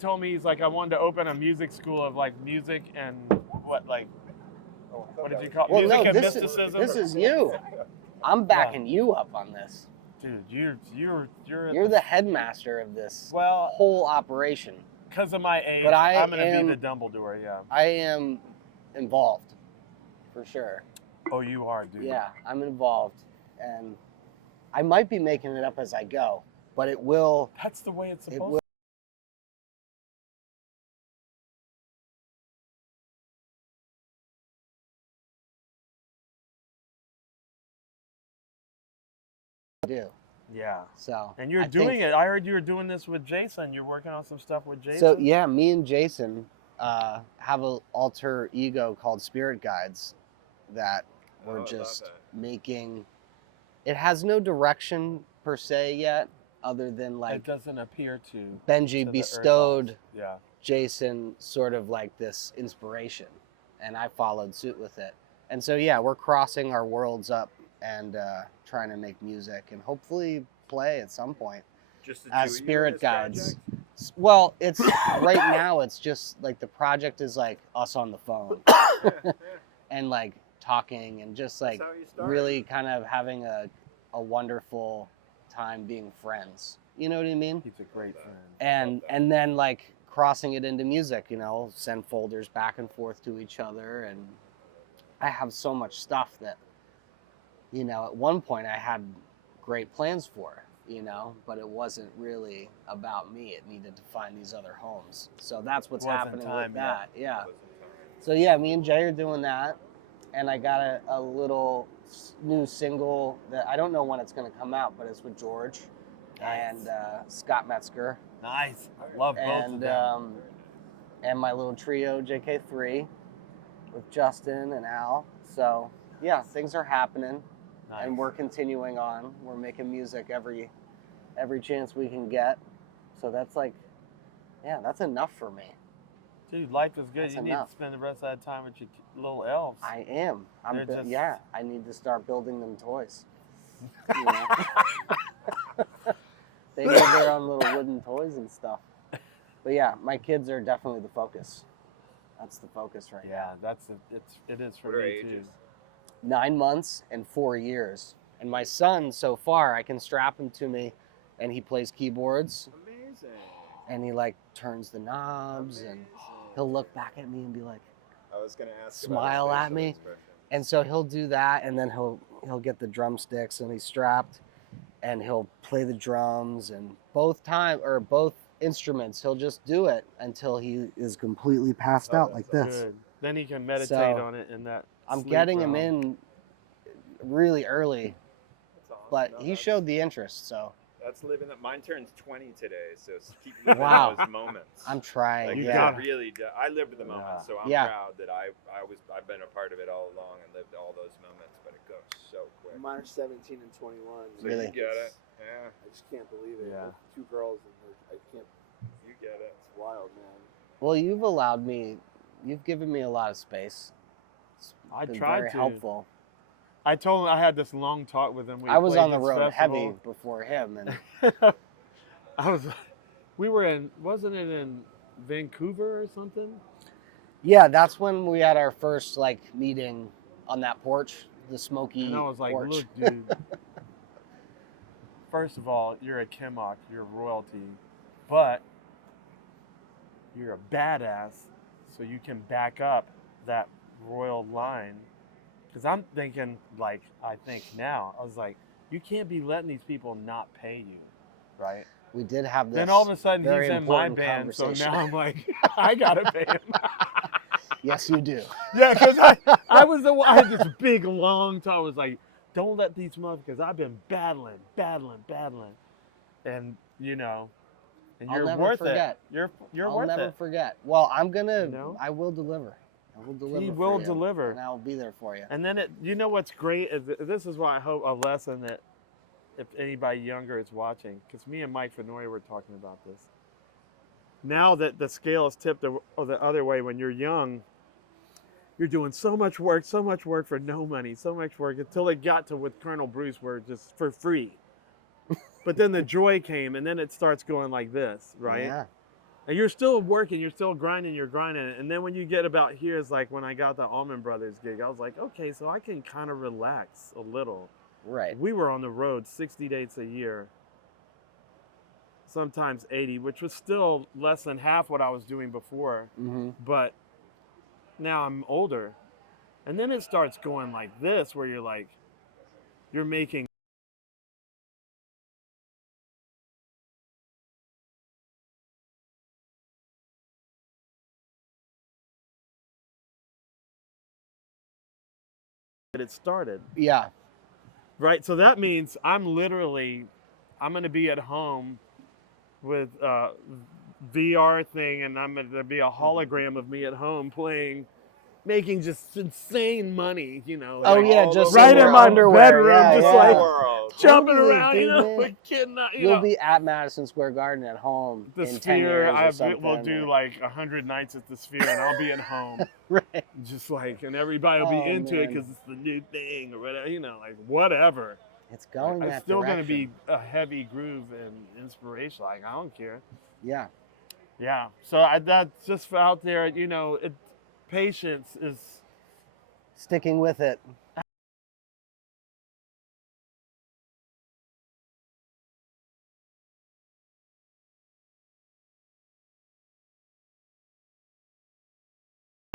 told me, he's like, I wanted to open a music school of like music and what did you call it? Well, Music no, and this mysticism. is you. I'm backing you up on this. Dude, you're the headmaster of this well, whole operation. Because of my age, But I'm gonna be the Dumbledore. Yeah. I am involved, for sure. Oh, you are, dude. Yeah, I'm involved, and I might be making it up as I go, but it will. That's the way it's supposed to do. Yeah. So. And you're doing it. I heard you were doing this with Jason. You're working on some stuff with Jason. So yeah, me and Jason have an alter ego called Spirit Guides that we're just making. It has no direction per se yet, other than like it doesn't appear to. Benji bestowed yeah. Jason sort of like this inspiration, and I followed suit with it. And so yeah, we're crossing our worlds up and trying to make music and hopefully play at some point just as Spirit Guides. Well, it's right now it's just like the project is like us on the phone and like talking and just like really kind of having a wonderful time being friends. You know what I mean? He's a great friend. And then like crossing it into music, you know, send folders back and forth to each other. And I have so much stuff that, you know, at one point I had great plans for, you know, but it wasn't really about me. It needed to find these other homes. So that's what's happening with that. Yeah. So yeah, me and Jay are doing that. And I got a little new single that I don't know when it's going to come out, but it's with George and Scott Metzger. Nice. I love both of them. And my little trio, JK3, with Justin and Al. So yeah, things are happening. Nice. And we're continuing on. We're making music every chance we can get. So that's like, yeah, that's enough for me. Dude, life is good. That's you enough. Need to spend the rest of that time with your little elves. I am. Yeah, I need to start building them toys. You know? They have their own little wooden toys and stuff. But yeah, my kids are definitely the focus. That's the focus right now. Yeah, it is for me too. 9 months and 4 years. And my son, so far, I can strap him to me, and he plays keyboards. Amazing. And he like turns the knobs, and he'll look back at me and be like, I was gonna ask smile at me. And so he'll do that, and then he'll get the drumsticks, and he's strapped, and he'll play the drums, and both instruments, he'll just do it until he is completely passed out like this. Good. Then he can meditate on it in that. I'm getting him in really early, awesome. But he showed the interest, so. That's living that. Mine turns 20 today, so keep living those moments. I'm trying. Like, yeah. I lived the moment, so I'm proud that I've been a part of it all along and lived all those moments. But it goes so quick. Mine are 17 and 21. So really? You get it. Yeah. I just can't believe it. Yeah. 2 girls and I can't. You get it. It's wild, man. Well, you've given me a lot of space. I been tried very to. Helpful. I told him I had this long talk with him. I was on the road heavy before him, and wasn't it in Vancouver or something? Yeah, that's when we had our first like meeting on that porch, the smoky porch. And I was like, look, dude. First of all, you're a Kimock, you're royalty, but you're a badass, so you can back up that royal line. Because I'm thinking, like, I was like, you can't be letting these people not pay you, right? We did have this. Then all of a sudden very he's in my band, so now I'm like, I gotta pay him. Yes, you do. Yeah, because I had this big long talk. I was like, don't let these motherfuckers, I've been battling. And, you know, and you're worth it. You're I'll worth it. I'll never forget. Well, I will deliver. He will deliver. And I will be there for you. And then you know what's great is this is why I hope a lesson that if anybody younger is watching, because me and Mike Fenoy were talking about this. Now that the scale is tipped the other way, when you're young, you're doing so much work for no money, so much work until it got to with Colonel Bruce where just for free. But then the joy came, and then it starts going like this, right? Yeah. And you're still working, you're still grinding, you're grinding. And then when you get about here, it's like when I got the Allman Brothers gig, I was like, okay, so I can kind of relax a little. Right. We were on the road 60 dates a year, sometimes 80, which was still less than half what I was doing before. Mm-hmm. But now I'm older. And then it starts going like this, where you're like, you're making it started. Yeah. Right, so that means I'm going to be at home with a VR thing, and I'm going to be a hologram of me at home making just insane money, you know. Oh like, yeah, just right in my underwear. bedroom, yeah, just yeah. like World. jumping Totally, around, dude, you know, man. like kidding, You'll be at Madison Square Garden at home the in 10 Sphere. years or something. We'll do like 100 nights at the Sphere, and I'll be at home, Right. just like, and everybody will be Oh, into it man. because it's the new thing or whatever, you know, like whatever. It's going It's that still direction. going to be a heavy groove and inspiration. Like, I don't care. Yeah. Yeah. So that's just out there, you know, patience is. Sticking with it.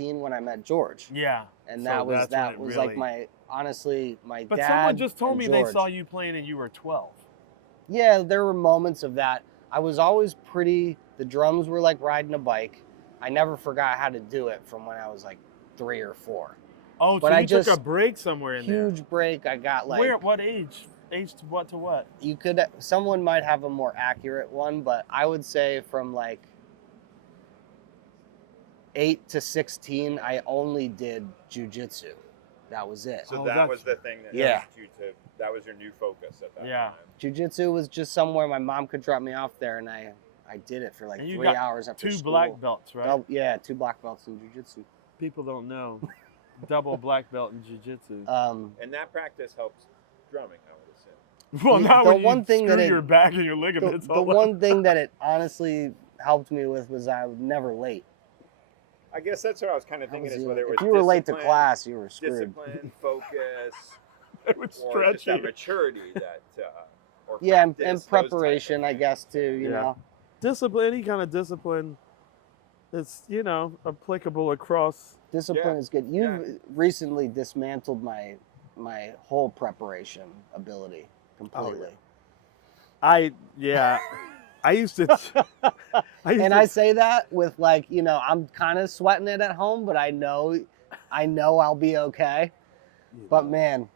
When I met George. Yeah. And So that was that's when it like really- my honestly my But dad. someone just told and me they George. saw you playing and you were 12. Yeah, there were moments of that. I was always the drums were like riding a bike. I never forgot how to do it from when I was like 3 or 4. Oh, But so I you took a just- break somewhere in there. Huge break. I got like What age? Age to what to what? someone might have a more accurate one, but I would say from like 8 to 16, I only did jujitsu. That was it. So Oh, that that's- was the thing that Yeah. helped you that was your new focus at that Yeah. time. Jiu-jitsu was just somewhere my mom could drop me off there, and I did it for like And you 3 got hours after 2 school. black belts, right? Oh, yeah, 2 black belts in jiu-jitsu. People don't know. Double black belt in jiu-jitsu. And that practice helps drumming, I would assume. Well, the now when one you thing screw that your back and your ligaments the all up. one thing that it honestly helped me with was I was never late. I guess that's what I was kind of thinking is whether it was if you were late to discipline, class, you were screwed. discipline, focus, It would or stretch just that you. maturity that, or Yeah, and practice, those type of preparation, I things. guess, too, you Yeah. know. Discipline, any kind of discipline is, you know, applicable across. Discipline Yeah, is good. You've recently dismantled my whole preparation ability completely. I used to. And I say that with like, you know, I'm kind of sweating it at home, but I know I'll be okay. But man,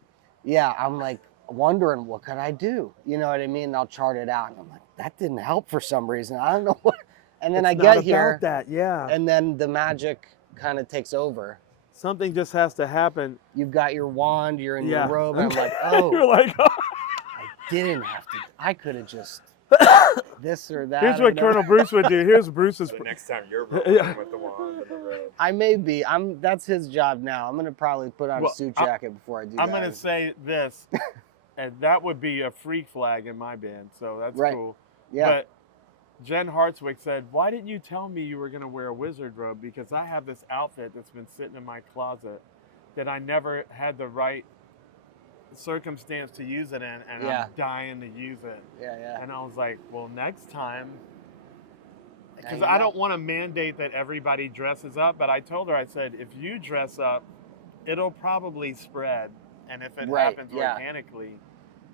yeah, I'm like wondering what could I do? You know what I mean? I'll chart it out, and I'm like, that didn't help for some reason. I don't know what. And then It's I not get about here, that, yeah. and then the magic kind of takes over. Something just has to happen. You've got your wand, you're in Yeah. your robe, and I'm like, You're oh, like, I didn't have to. I could have just this or that. here's or what whatever. Colonel Bruce would do. Here's Bruce's. So next time you're Yeah. rolling with the wand and the rope. I may be. That's his job now. I'm gonna probably put on Well, a suit jacket before I do I'm that. gonna say this, and that would be a freak flag in my band, so that's Right. cool. Yeah. But Jen Hartswick said, "Why didn't you tell me you were gonna wear a wizard robe? Because I have this outfit that's been sitting in my closet that I never had the right circumstance to use it in, and Yeah. I'm dying to use it." Yeah. And I was like, "Well, next time." There Because you I go. don't want to mandate that everybody dresses up, but I told her, I said, if you dress up, it'll probably spread. And if it Right, happens yeah. organically,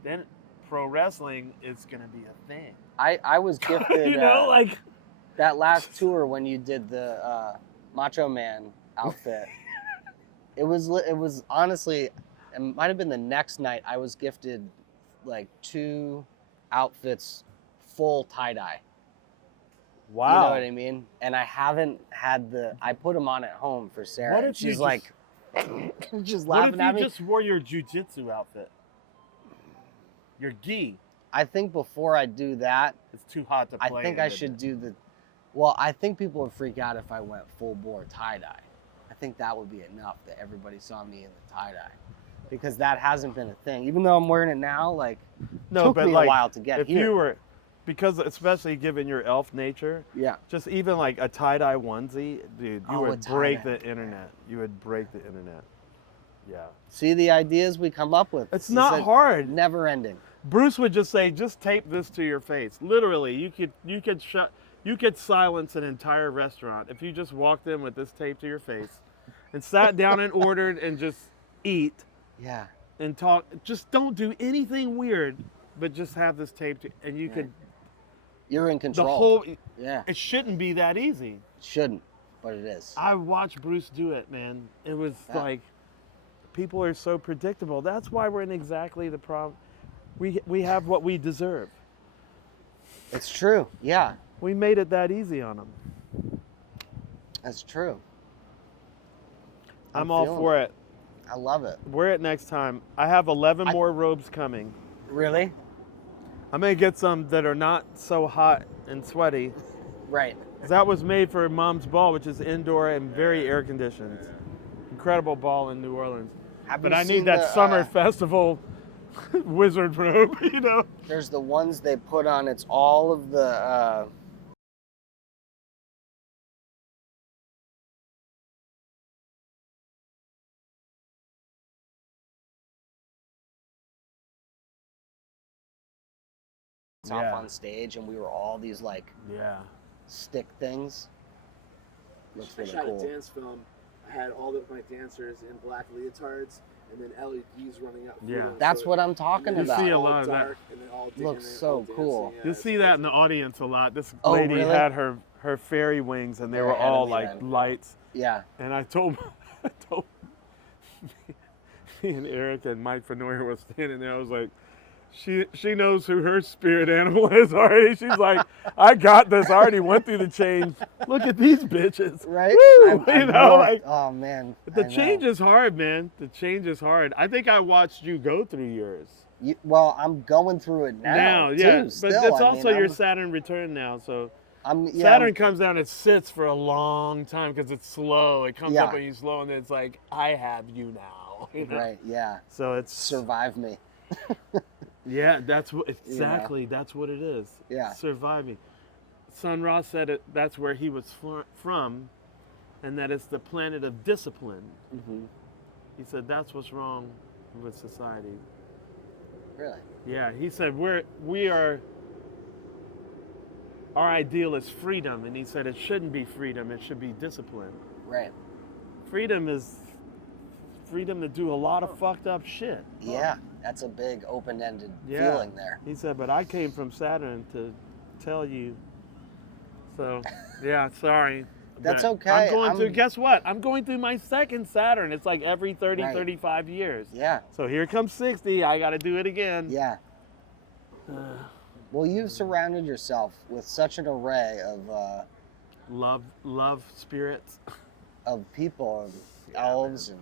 then pro wrestling is going to be a thing. I was gifted You know, like, that last tour when you did the Macho Man outfit. it was honestly, it might have been the next night. I was gifted like 2 outfits full tie-dye. wow. You know what I mean? And I haven't had I put them on at home for Sarah. What And if you she's just- like, just What laughing if at you me. just wore your jujitsu outfit? Your gi. I think before I do that, It's too hot to I play. think in I the- should do well, I think people would freak out if I went full bore tie-dye. I think that would be enough that everybody saw me in the tie-dye. Because that hasn't been a thing. Even though I'm wearing it now, like, No, took but me like, a while to get if here. you were, because especially given your elf nature, Yeah. just even like a tie-dye onesie, dude, you Oh, a would break tie-dye. the internet. You would break the internet. Yeah. See the ideas we come up with. It's not hard. Never ending. Bruce would just say, just tape this to your face. Literally, you could silence an entire restaurant if you just walked in with this tape to your face and sat down and ordered and just eat Yeah. and talk. Just don't do anything weird, but just have this tape and you could. You're in control. The whole. Yeah. It shouldn't be that easy. It shouldn't, but it is. I watched Bruce do it, man. It was like, people are so predictable. That's why we're in exactly the problem. We have what we deserve. It's true. Yeah. We made it that easy on them. That's true. I'm all for it. I love it. Wear it next time. I have 11 more robes coming. Really? I'm going to get some that are not so hot and sweaty. Right. That was made for Mom's Ball, which is indoor and very air conditioned. Incredible ball in New Orleans. But I need that summer festival wizard robe, you know? There's the ones they put on. It's all of the... off on stage, and we were all these like stick things. Looks really I shot cool. a dance film. I had all of my dancers in black leotards, and then LEDs running out. Yeah. That's what I'm talking about. You see a lot of that. Looks so cool. You'll see that in the audience a lot. This lady had her fairy wings, and they were all like lights. Yeah. And I told me and Eric and Mike Fenoyer was standing there. I was like, she knows who her spirit animal is already. She's like, I got this. I already went through the change. Look at these bitches. Right? Woo! You know, like, oh man. The change is hard, man. The change is hard. I think I watched you go through yours. Well, I'm going through it now. Yeah. Too, but it's also your Saturn return now, so. Saturn comes down, it sits for a long time because it's slow. It comes up on you slow, and then it's like, I have you now. You know? Right, yeah. So it's survive me. Yeah, that's what exactly. That's what it is. Yeah, surviving. Son Ra said it. That's where he was from, and that it's the planet of discipline. Mm-hmm. He said that's what's wrong with society. Really? Yeah, he said we are. Our ideal is freedom, and he said it shouldn't be freedom. It should be discipline. Right. Freedom is freedom to do a lot of fucked up shit. Yeah, that's a big open-ended feeling there. He said, but I came from Saturn to tell you. So, yeah, sorry. That's but okay. I'm going through, guess what? I'm going through my second Saturn. It's like every 30, 35 years. Yeah. So here comes 60. I got to do it again. Yeah. Well, you've surrounded yourself with such an array of... love spirits. Of people, and elves, and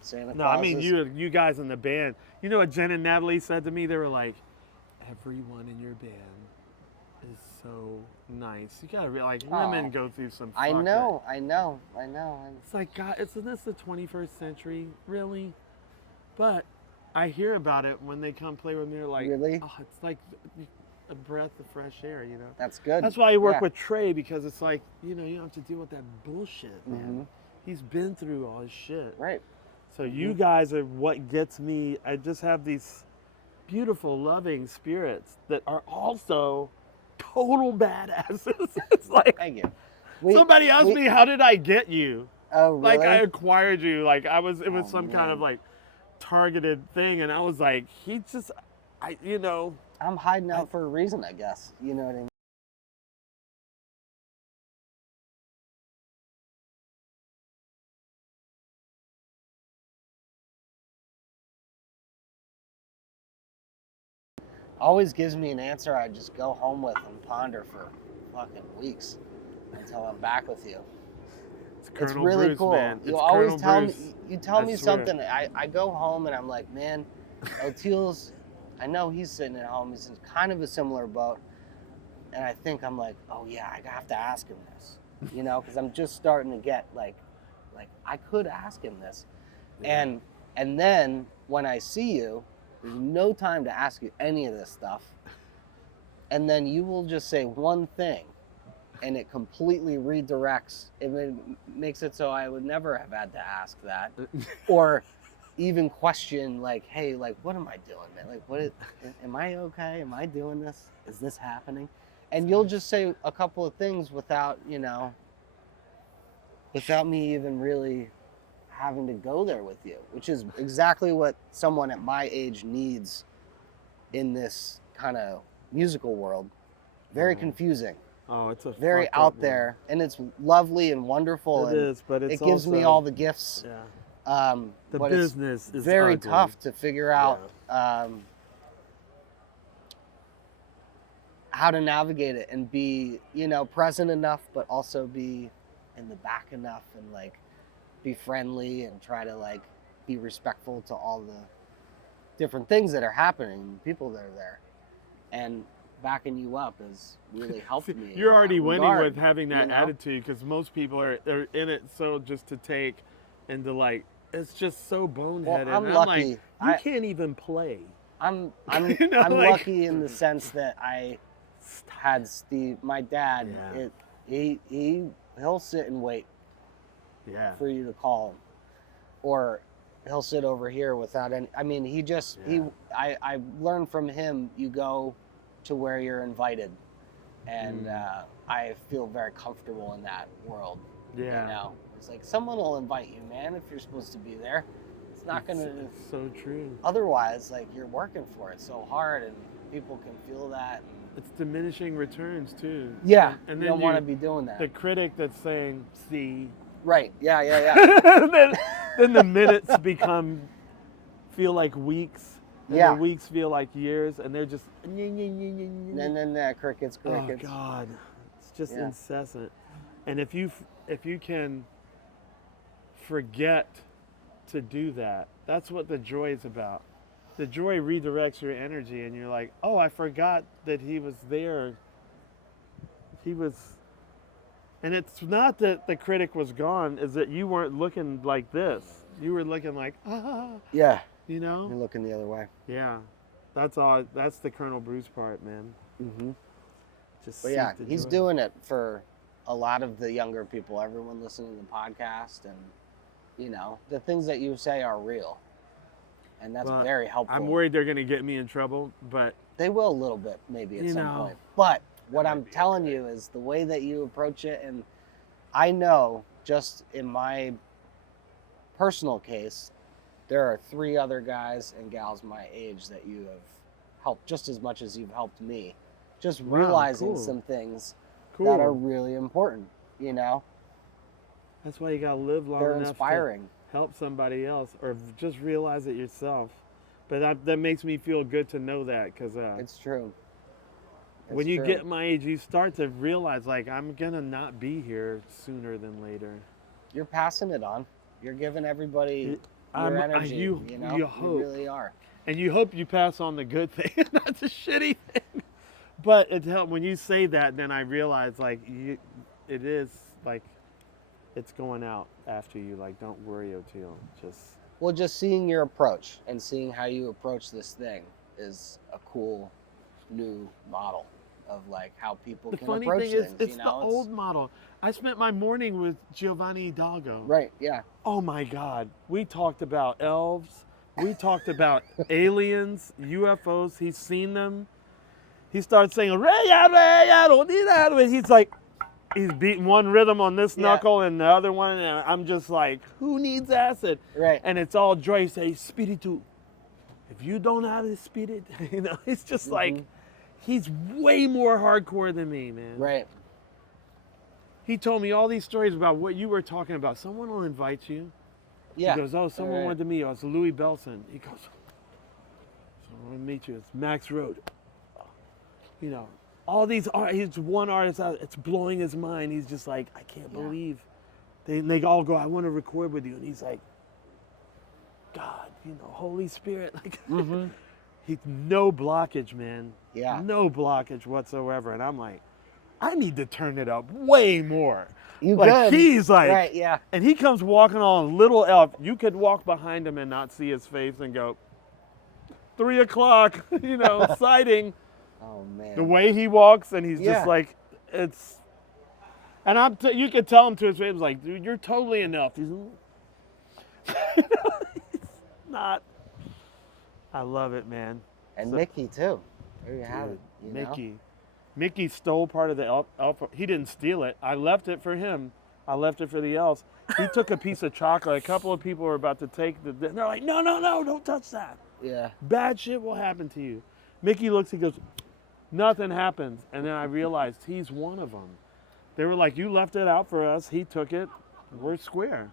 Santa Claus. No, I mean you guys in the band. You know what Jen and Natalie said to me? They were like, everyone in your band is so nice. You gotta realize women go through some. I know. It's like, God, isn't this the 21st century? Really? But I hear about it when they come play with me. They're like, really? Oh, it's like a breath of fresh air, you know? That's good. That's why I work with Trey, because it's like, you know, you don't have to deal with that bullshit, man. Mm-hmm. He's been through all his shit. Right. So you guys are what gets me. I just have these beautiful, loving spirits that are also total badasses. It's like, thank you. Somebody asked me, how did I get you? Oh, really? Like I acquired you. Like it was some kind of like targeted thing. And I was like, I'm hiding out for a reason, I guess. You know what I mean? Always gives me an answer I just go home with and ponder for fucking weeks until I'm back with you. It's really Bruce, cool. Man. You always tell me something. I go home and I'm like, man, Oteil's, I know he's sitting at home. He's in kind of a similar boat. And I think I'm like, oh yeah, I have to ask him this, you know, because I'm just starting to get like I could ask him this. Yeah. And then when I see you, there's no time to ask you any of this stuff. and then you will just say one thing, and it completely redirects. Makes it so I would never have had to ask that, or even question like, hey, like, what am I doing, man? Like, am I okay? Am I doing this? Is this happening? And you'll just say a couple of things without me even really having to go there with you, which is exactly what someone at my age needs in this kind of musical world. Very confusing. Oh, it's a very out there, and it's lovely and wonderful. It is, but it gives me all the gifts. Yeah. The business is very ugly. tough to figure out how to navigate it and be, present enough, but also be in the back enough and like be friendly and try to like be respectful to all the different things that are happening, people that are there, and backing you up has really helped me. You're already winning regard, with having that attitude, because most people are in it so just to take and to like, it's just so boneheaded. Well, I'm and lucky. I'm like, you can't even play. I'm I'm lucky in the sense that I had Steve, my dad. He'll sit and wait for you to call him, or he'll sit over here without any. I mean, I learned from him. You go to where you're invited, and I feel very comfortable in that world. Yeah. It's like someone will invite you, man, if you're supposed to be there. It's not gonna. It's so true. Otherwise, like, you're working for it so hard, and people can feel that. It's diminishing returns too. Yeah, and you don't want to be doing that. The critic that's saying, "See." Right. Yeah. then the minutes feel like weeks. And the weeks feel like years, and they're just. And then crickets. Oh God, it's just incessant. And if you can forget to do that, that's what the joy is about. The joy redirects your energy, and you're like, oh, I forgot that he was there. And it's not that the critic was gone, is that you weren't looking like this. You were looking like, Yeah. You're looking the other way. Yeah. That's all. That's the Colonel Bruce part, man. Mm-hmm. But he's doing it for a lot of the younger people, everyone listening to the podcast, and, the things that you say are real. And that's very helpful. I'm worried they're going to get me in trouble, but... They will a little bit, maybe, at some point. But what I'm telling you is the way that you approach it, and I know, just in my personal case, there are 3 other guys and gals my age that you have helped just as much as you've helped me. Just realizing some things that are really important, That's why you got to live long They're enough inspiring. to help somebody else, or just realize it yourself. But that makes me feel good to know that, because it's true. When you get my age, you start to realize, like, I'm going to not be here sooner than later. You're passing it on. You're giving everybody your energy, you hope. You really are. And you hope you pass on the good thing, not the shitty thing. But it helped when you say that, then I realize, like, it is, like, it's going out after you. Like, don't worry, Oteil. Just seeing your approach and seeing how you approach this thing is a cool new model of, like, how people can approach things. The funny thing is, it's the old model. I spent my morning with Giovanni Hidalgo. Right, yeah. Oh, my God. We talked about elves. We talked about aliens, UFOs. He's seen them. He starts saying, he's like, he's beating one rhythm on this knuckle and the other one, and I'm just like, who needs acid? Right. And it's all joy. He says, spiritu. If you don't have the spirit, it's just like, he's way more hardcore than me, man. Right. He told me all these stories about what you were talking about. Someone will invite you. Yeah. He goes, oh, someone wanted to meet you. It's Louis Belson. He goes, someone want to meet you. It's Max Road. All these art. He's one artist out. It's blowing his mind. He's just like, I can't believe. They all go, I want to record with you. And he's like, God, Holy Spirit. Like, he's no blockage, man. Yeah. No blockage whatsoever. And I'm like, I need to turn it up way more. He's like, right, yeah. And he comes walking on a little elf. You could walk behind him and not see his face and go, 3 o'clock, sighting. Oh man. The way he walks, and he's Yeah. just like, it's. And you could tell him to his face, like, dude, you're totally enough. He's not. I love it, man. And So- Mickey too. There you have Dude, it. You know? Mickey stole part of the elf. He didn't steal it. I left it for him. I left it for the elves. He took a piece of chocolate. A couple of people were about to take the. They're like, no, don't touch that. Yeah. Bad shit will happen to you. Mickey looks. He goes, nothing happens. And then I realized he's one of them. They were like, you left it out for us. He took it. We're square.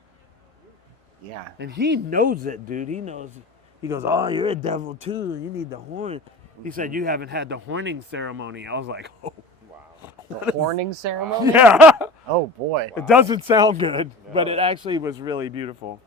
Yeah. And he knows it, dude. He knows. He goes, oh, you're a devil too. You need the horn. He said, you haven't had the horning ceremony. I was like, oh. Wow. The horning ceremony? Yeah. Oh boy. It doesn't sound good, but it actually was really beautiful.